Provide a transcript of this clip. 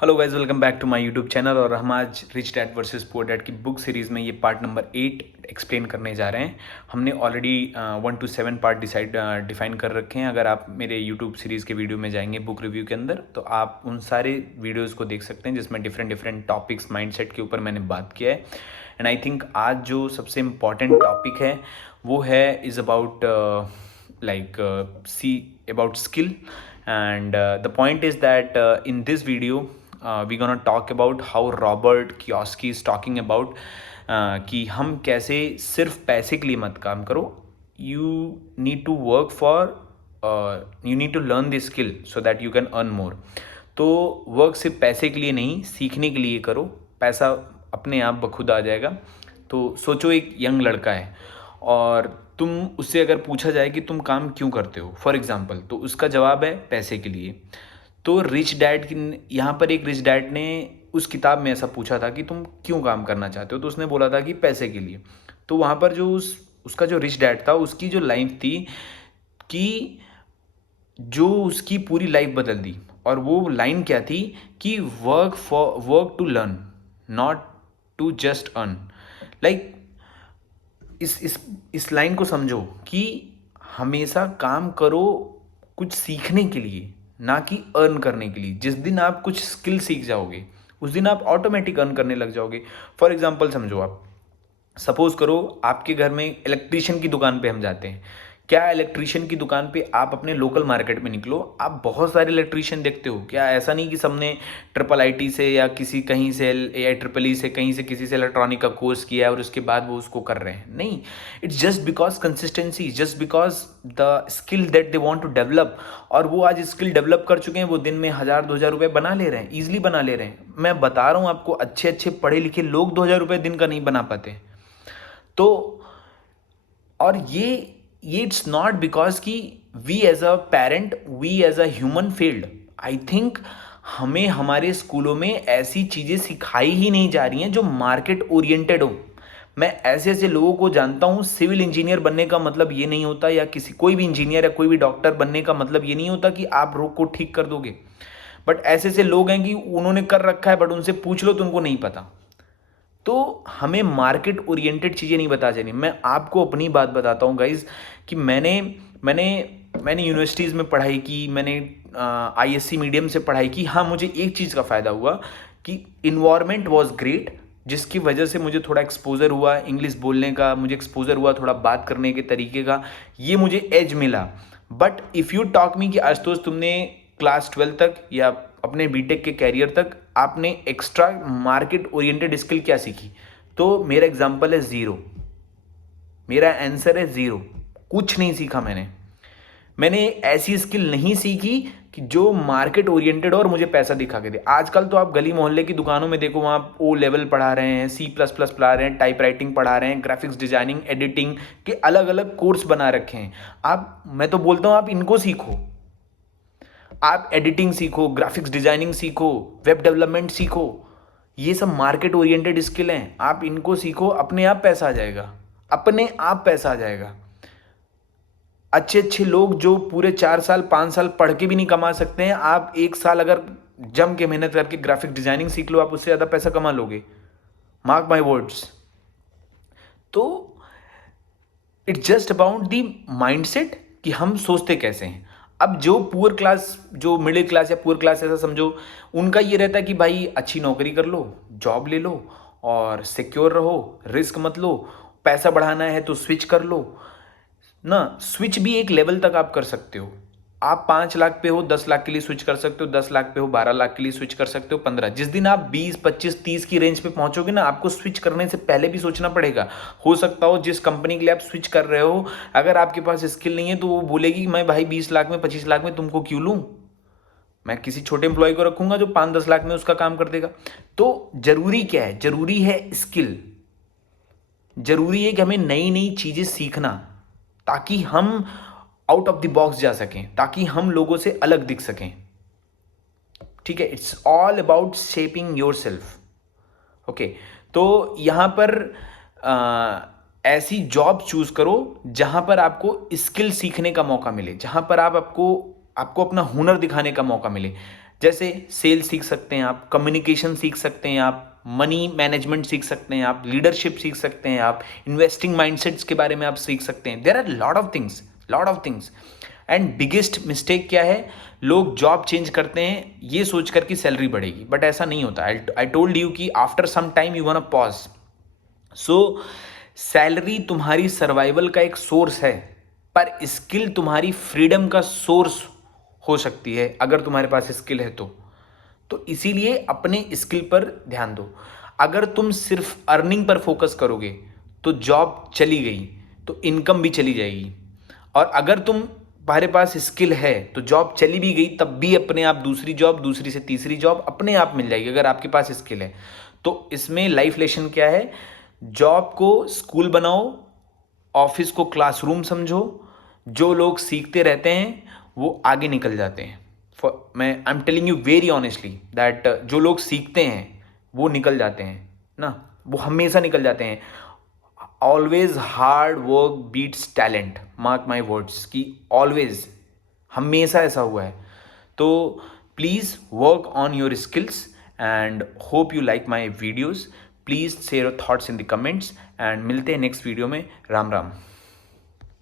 Hello guys, welcome back to my YouTube channel. और हम आज Rich Dad versus Poor Dad की book series में ये पार्ट नंबर 8 एक्सप्लेन करने जा रहे हैं। हमने ऑलरेडी 1 to 7 पार्ट डिफाइन कर रखे हैं। अगर आप मेरे यूट्यूब सीरीज़ के वीडियो में जाएंगे बुक रिव्यू के अंदर, तो आप उन सारे वीडियोज़ को देख सकते हैं जिसमें डिफरेंट टॉपिक्स माइंडसेट के ऊपर मैंने बात किया है। एंड आई थिंक आज जो सबसे इम्पॉर्टेंट टॉपिक है वो है is about about skill. And the point is that in this video we're gonna talk about how Robert Kiyosaki is talking about कि हम कैसे सिर्फ पैसे के लिए मत काम करो। You need to work for you need to learn this skill so that you can earn more. तो वर्क सिर्फ पैसे के लिए नहीं, सीखने के लिए करो। पैसा अपने आप बखुद आ जाएगा। तो सोचो, एक यंग लड़का है और तुम उससे अगर पूछा जाए कि तुम काम क्यों करते हो फॉर एग्जांपल, तो उसका जवाब है पैसे के लिए। तो रिच डैड यहाँ पर एक रिच डैड ने उस किताब में ऐसा पूछा था कि तुम क्यों काम करना चाहते हो, तो उसने बोला था कि पैसे के लिए। तो वहाँ पर जो उसका जो रिच डैड था, उसकी जो लाइफ थी कि जो उसकी पूरी लाइफ बदल दी। और वो लाइन क्या थी कि work to learn, not to just earn. Like इस लाइन को समझो कि हमेशा काम करो कुछ सीखने के लिए, ना कि अर्न करने के लिए। जिस दिन आप कुछ स्किल सीख जाओगे उस दिन आप ऑटोमेटिक अर्न करने लग जाओगे। फॉर एग्जांपल समझो, आप सपोज करो आपके घर में इलेक्ट्रीशियन की दुकान पे हम जाते हैं। क्या इलेक्ट्रीशियन की दुकान पे आप अपने लोकल मार्केट में निकलो, आप बहुत सारे इलेक्ट्रीशियन देखते हो। क्या ऐसा नहीं कि सबने ट्रिपल आईटी से या किसी कहीं से या ट्रिपल ई से कहीं से किसी से इलेक्ट्रॉनिक का कोर्स किया है और उसके बाद वो उसको कर रहे हैं? नहीं, it's just because consistency, just because the skill that they want to develop. और वो आज स्किल डेवलप कर चुके हैं, वो दिन में 1000-2000 रुपये बना ले रहे हैं, ईजिली बना ले रहे हैं। मैं बता रहा हूँ आपको, अच्छे अच्छे पढ़े लिखे लोग 2000 रुपये दिन का नहीं बना पाते। तो और ये इट्स नॉट बिकॉज कि we as a parent, we as a human failed. I think हमें हमारे स्कूलों में ऐसी चीज़ें सिखाई ही नहीं जा रही हैं जो मार्केट ओरिएंटेड हो। मैं ऐसे ऐसे लोगों को जानता हूँ, सिविल इंजीनियर बनने का मतलब ये नहीं होता, या कोई भी इंजीनियर या कोई भी डॉक्टर बनने का मतलब ये नहीं होता कि आप रोग को ठीक कर दोगे। बट ऐसे ऐसे लोग हैं कि उन्होंने कर रखा है, बट उनसे पूछ लो तो उनको नहीं पता। तो हमें मार्केट ओरिएंटेड चीज़ें नहीं बता जानी। मैं आपको अपनी बात बताता हूँ गाइज, कि मैंने मैंने मैंने यूनिवर्सिटीज़ में पढ़ाई की, मैंने आईएससी मीडियम से पढ़ाई की। हाँ, मुझे एक चीज़ का फ़ायदा हुआ कि इन्वायरमेंट वाज ग्रेट, जिसकी वजह से मुझे थोड़ा एक्सपोजर हुआ इंग्लिश बोलने का, मुझे एक्सपोजर हुआ थोड़ा बात करने के तरीके का, ये मुझे एज मिला। बट इफ़ यू टॉक मी कि आशुतोष तुमने क्लास 12 तक या अपने बीटेक के कैरियर तक आपने एक्स्ट्रा मार्केट ओरिएंटेड स्किल क्या सीखी, तो मेरा एग्जांपल है ज़ीरो। मेरा आंसर है ज़ीरो। कुछ नहीं सीखा मैंने ऐसी स्किल नहीं सीखी कि जो मार्केट ओरिएंटेड और मुझे पैसा दिखा के दे। आजकल तो आप गली मोहल्ले की दुकानों में देखो, वहाँ ओ लेवल पढ़ा रहे हैं, C++ पढ़ा रहे हैं, टाइप राइटिंग पढ़ा रहे हैं, ग्राफिक्स डिजाइनिंग, एडिटिंग के अलग अलग कोर्स बना रखे हैं। मैं तो बोलता हूँ आप इनको सीखो। आप एडिटिंग सीखो, ग्राफिक्स डिजाइनिंग सीखो, वेब डेवलपमेंट सीखो। ये सब मार्केट ओरिएंटेड स्किल हैं, आप इनको सीखो, अपने आप पैसा आ जाएगा, अपने आप पैसा आ जाएगा। अच्छे अच्छे लोग जो पूरे 4 साल 5 साल पढ़ के भी नहीं कमा सकते हैं, आप 1 साल अगर जम के मेहनत करके ग्राफिक डिजाइनिंग सीख लो, आप उससे ज़्यादा पैसा कमा लोगे। Mark my words. तो it's just about the mindset कि हम सोचते कैसे हैं। अब जो पुअर क्लास, जो मिडिल क्लास या पुअर क्लास ऐसा समझो, उनका ये रहता है कि भाई अच्छी नौकरी कर लो, जॉब ले लो और सिक्योर रहो, रिस्क मत लो, पैसा बढ़ाना है तो स्विच कर लो ना। स्विच भी एक लेवल तक आप कर सकते हो। आप 5 लाख पे हो, 10 लाख के लिए स्विच कर सकते हो, 10 लाख पे हो, 12 लाख के लिए स्विच कर सकते हो, 15। जिस दिन आप 20, 25, 30 की रेंज पे पहुंचोगे ना, आपको स्विच करने से पहले भी सोचना पड़ेगा। हो सकता हो जिस कंपनी के लिए आप स्विच कर रहे हो, अगर आपके पास स्किल नहीं है तो वो बोलेगी मैं भाई 20 लाख में 25 लाख में तुमको क्यों लूँ, मैं किसी छोटे एम्प्लॉय को रखूंगा जो 5-10 लाख में उसका काम कर देगा। तो जरूरी क्या है? जरूरी है स्किल। जरूरी है कि हमें नई नई चीजें सीखना, ताकि हम आउट ऑफ द बॉक्स जा सकें, ताकि हम लोगों से अलग दिख सकें। ठीक है, it's all about shaping your self. Okay, तो यहां पर ऐसी जॉब चूज करो जहां पर आपको स्किल सीखने का मौका मिले, जहां पर आपको अपना हुनर दिखाने का मौका मिले। जैसे सेल्स सीख सकते हैं आप, कम्युनिकेशन सीख सकते हैं आप, मनी मैनेजमेंट सीख सकते हैं आप, लीडरशिप सीख सकते हैं आप, इन्वेस्टिंग माइंडसेट्स के बारे में आप सीख सकते हैं. There are lot of things. And biggest mistake क्या है, लोग जॉब चेंज करते हैं ये सोचकर कि सैलरी बढ़ेगी, बट ऐसा नहीं होता. आई टोल्ड यू कि after some time you want pause. So salary तुम्हारी सर्वाइवल का एक सोर्स है, पर स्किल तुम्हारी फ्रीडम का सोर्स हो सकती है अगर तुम्हारे पास स्किल है तो इसीलिए अपने स्किल पर ध्यान दो. अगर तुम सिर्फ अर्निंग पर फोकस करोगे तो जॉब चली गई तो इनकम भी चली जाएगी. और अगर तुम्हारे पास स्किल है तो जॉब चली भी गई तब भी अपने आप दूसरी जॉब, दूसरी से तीसरी जॉब अपने आप मिल जाएगी अगर आपके पास स्किल है. तो इसमें लाइफ लेसन क्या है, जॉब को स्कूल बनाओ, ऑफिस को क्लासरूम समझो. जो लोग सीखते रहते हैं वो आगे निकल जाते हैं. मैं I am telling you very honestly that जो लोग सीखते हैं वो निकल जाते हैं ना, वो हमेशा निकल जाते हैं. Always hard work beats talent, mark my words की ऑलवेज, हमेशा ऐसा हुआ है. तो please work on your skills and hope you like my videos. Please share your thoughts in the comments and मिलते हैं नेक्स्ट वीडियो में. राम राम.